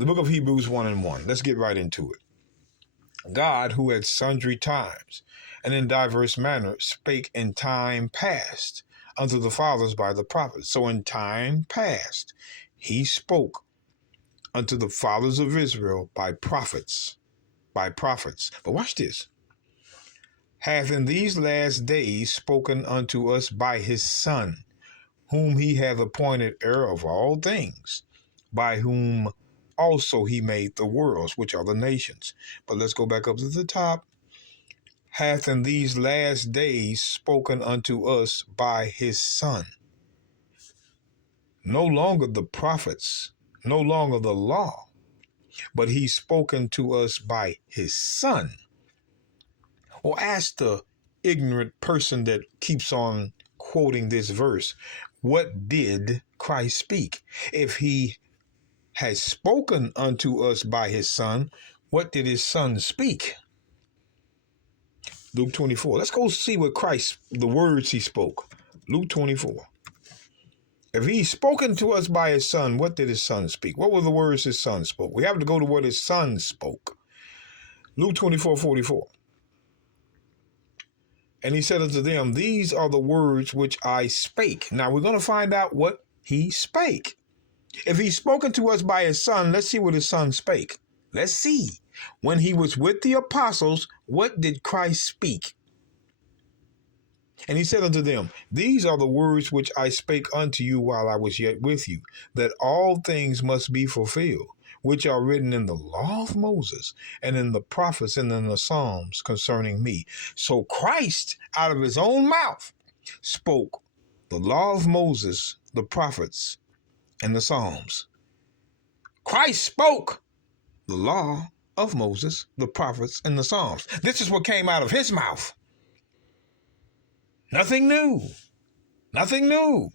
The book of Hebrews 1:1. Let's get right into it. God, who at sundry times and in diverse manners spake in time past unto the fathers by the prophets. So in time past, he spoke unto the fathers of Israel by prophets. But watch this. Hath in these last days spoken unto us by his Son, whom he hath appointed heir of all things, by whom also he made the worlds, which are the nations. But let's go back up to the top. Hath in these last days spoken unto us by his Son. No longer the prophets, no longer the law, but he's spoken to us by his Son. Or ask the ignorant person that keeps on quoting this verse, what did Christ speak? If he has spoken unto us by his Son, what did his Son speak? Luke 24. Let's go see what Christ, the words he spoke. Luke 24. If he's spoken to us by his Son, what did his Son speak? What were the words his Son spoke? We have to go to what his Son spoke. Luke 24:44. And he said unto them, these are the words which I spake. Now we're going to find out what he spake. If he's spoken to us by his Son, let's see what his Son spake. Let's see. When he was with the apostles, what did Christ speak? And he said unto them, these are the words which I spake unto you while I was yet with you, that all things must be fulfilled, which are written in the law of Moses, and in the prophets, and in the Psalms concerning me. So Christ, out of his own mouth, spoke the law of Moses, the prophets, and the Psalms. Christ spoke the law of Moses, the prophets, and the Psalms. This is what came out of his mouth. Nothing new. Nothing new.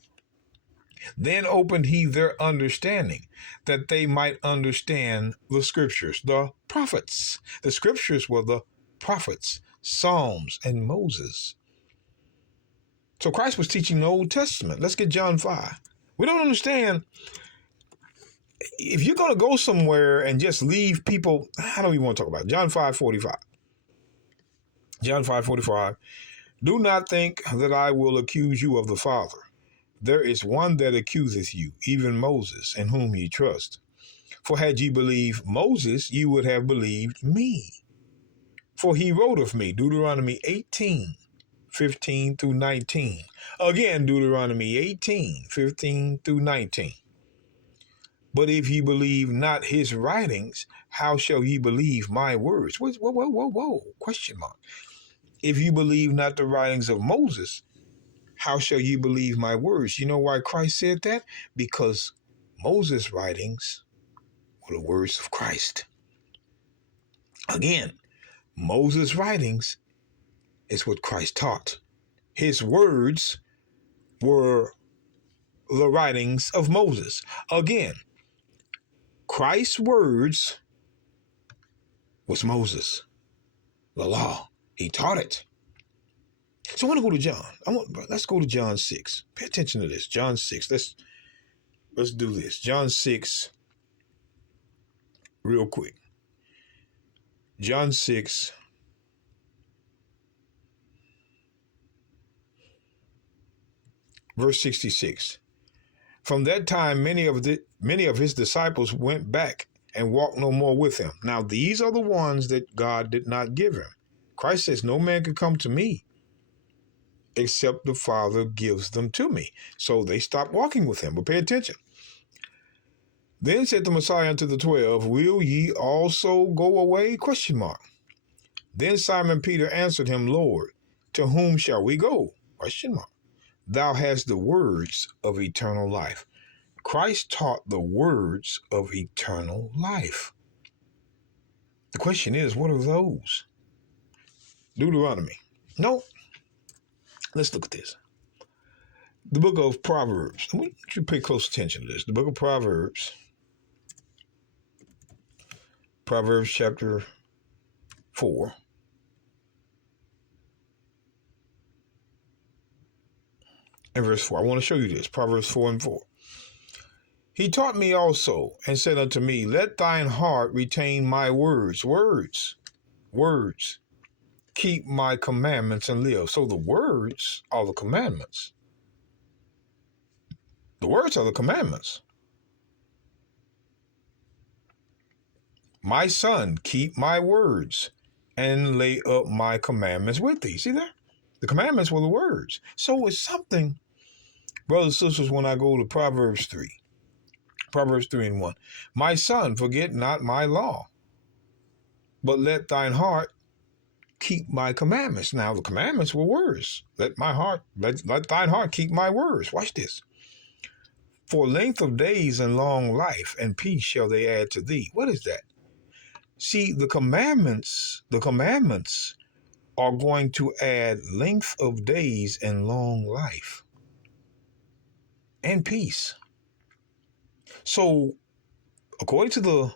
Then opened he their understanding, that they might understand the scriptures, the prophets. The scriptures were the prophets, Psalms, and Moses. So Christ was teaching the Old Testament. Let's get John 5. We don't understand. If you're going to go somewhere and just leave people, I don't even want to talk about it. John 5:45. John 5:45. Do not think that I will accuse you of the Father. There is one that accuseth you, even Moses, in whom ye trust. For had ye believed Moses, you would have believed me. For he wrote of me, Deuteronomy 18:15 through 19. Again, Deuteronomy 18:15 through 19. But if ye believe not his writings, how shall ye believe my words? Whoa. Question mark. If you believe not the writings of Moses, how shall you believe my words? You know why Christ said that? Because Moses' writings were the words of Christ. Again, Moses' writings is what Christ taught. His words were the writings of Moses. Again, Christ's words was Moses, the law. He taught it. So I want to go to John. Let's go to John 6. Pay attention to this. John 6. Let's do this. John 6, real quick. John 6, verse 66. From that time, many of his disciples went back and walked no more with him. Now these are the ones that God did not give him. Christ says, no man can come to me except the Father gives them to me. So they stopped walking with him. But pay attention. Then said the Messiah unto the 12, will ye also go away? Question mark. Then Simon Peter answered him, Lord, to whom shall we go? Question mark. Thou hast the words of eternal life. Christ taught the words of eternal life. The question is, what are those? Deuteronomy. No. Let's look at this. The book of Proverbs. I want you to pay close attention to this. The book of Proverbs. Proverbs chapter 4. And verse 4. I want to show you this. Proverbs 4:4. He taught me also and said unto me, let thine heart retain my words. Words. Keep my commandments and live. So the words are the commandments. The words are the commandments. My son, keep my words and lay up my commandments with thee. See there? The commandments were the words. So it's something, brothers and sisters, when I go to Proverbs 3 and 1. My son, forget not my law, but let thine heart keep my commandments. Now, the commandments were words. Let thine heart keep my words. Watch this. For length of days and long life and peace shall they add to thee. What is that? See, the commandments are going to add length of days and long life and peace. So, according to the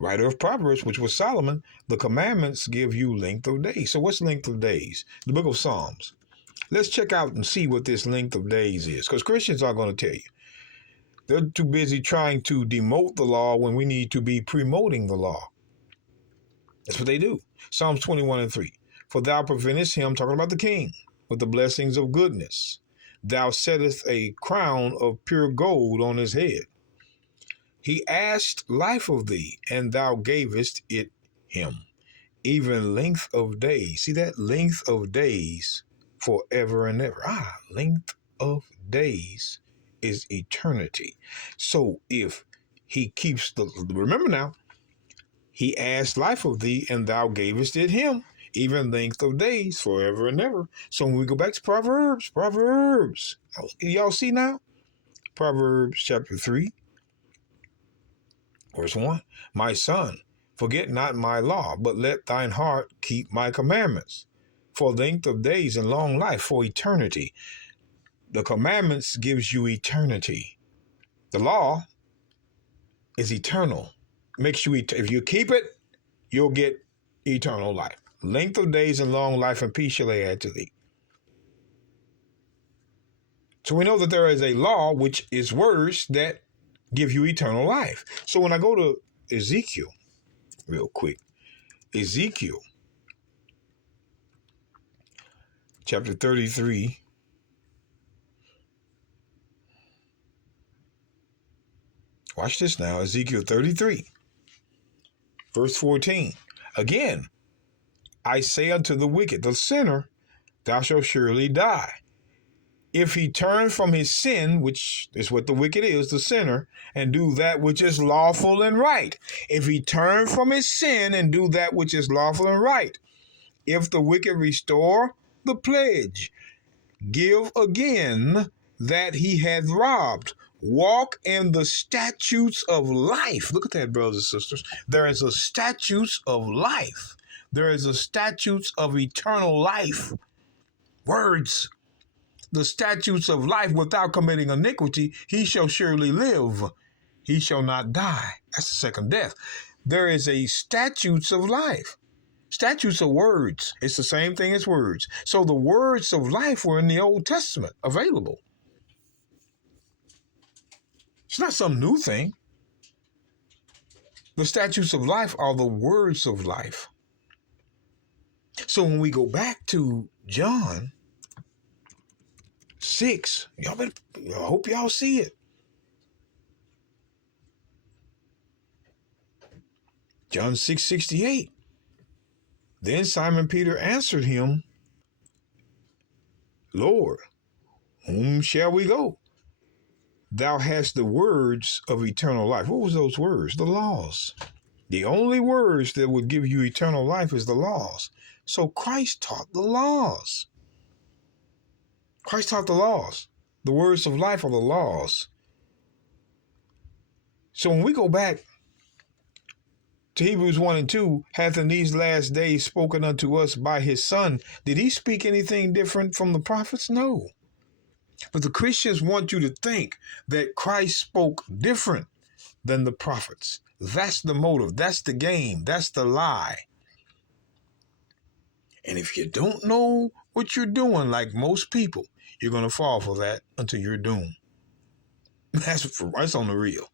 writer of Proverbs, which was Solomon, the commandments give you length of days. So what's length of days? The book of Psalms. Let's check out and see what this length of days is, because Christians are going to tell you. They're too busy trying to demote the law when we need to be promoting the law. That's what they do. Psalms 21 and 3. For thou preventest him, talking about the king, with the blessings of goodness. Thou settest a crown of pure gold on his head. He asked life of thee, and thou gavest it him, even length of days. See that? Length of days forever and ever. Length of days is eternity. So if he keeps remember now, he asked life of thee, and thou gavest it him, even length of days forever and ever. So when we go back to Proverbs, y'all see now? Proverbs chapter 3, verse 1. My son, forget not my law, but let thine heart keep my commandments. For length of days and long life, for eternity. The commandments gives you eternity. The law is eternal. Makes you, if you keep it, you'll get eternal life. Length of days and long life and peace shall they add to thee. So we know that there is a law, which is words that give you eternal life. So when I go to Ezekiel, real quick, Ezekiel chapter 33, watch this now, Ezekiel 33, verse 14. Again, I say unto the wicked, the sinner, thou shalt surely die. If he turn from his sin, which is what the wicked is, the sinner, and do that which is lawful and right. If he turn from his sin and do that which is lawful and right. If the wicked restore the pledge, give again that he hath robbed, walk in the statutes of life. Look at that, brothers and sisters. There is a statutes of life. There is a statutes of eternal life. Words. The statutes of life without committing iniquity, he shall surely live. He shall not die. That's the second death. There is a statutes of life. Statutes are words. It's the same thing as words. So the words of life were in the Old Testament available. It's not some new thing. The statutes of life are the words of life. So when we go back to John 6, I hope y'all see it. John 6:68. Then Simon Peter answered him, Lord, whom shall we go? Thou hast the words of eternal life. What was those words? The laws. The only words that would give you eternal life is the laws. So Christ taught the laws. Christ taught the laws. The words of life are the laws. So when we go back to Hebrews 1 and 2, hath in these last days spoken unto us by his Son. Did he speak anything different from the prophets? No. But the Christians want you to think that Christ spoke different than the prophets. That's the motive. That's the game. That's the lie. And if you don't know what you're doing, like most people, you're going to fall for that until you're doomed. That's on the real.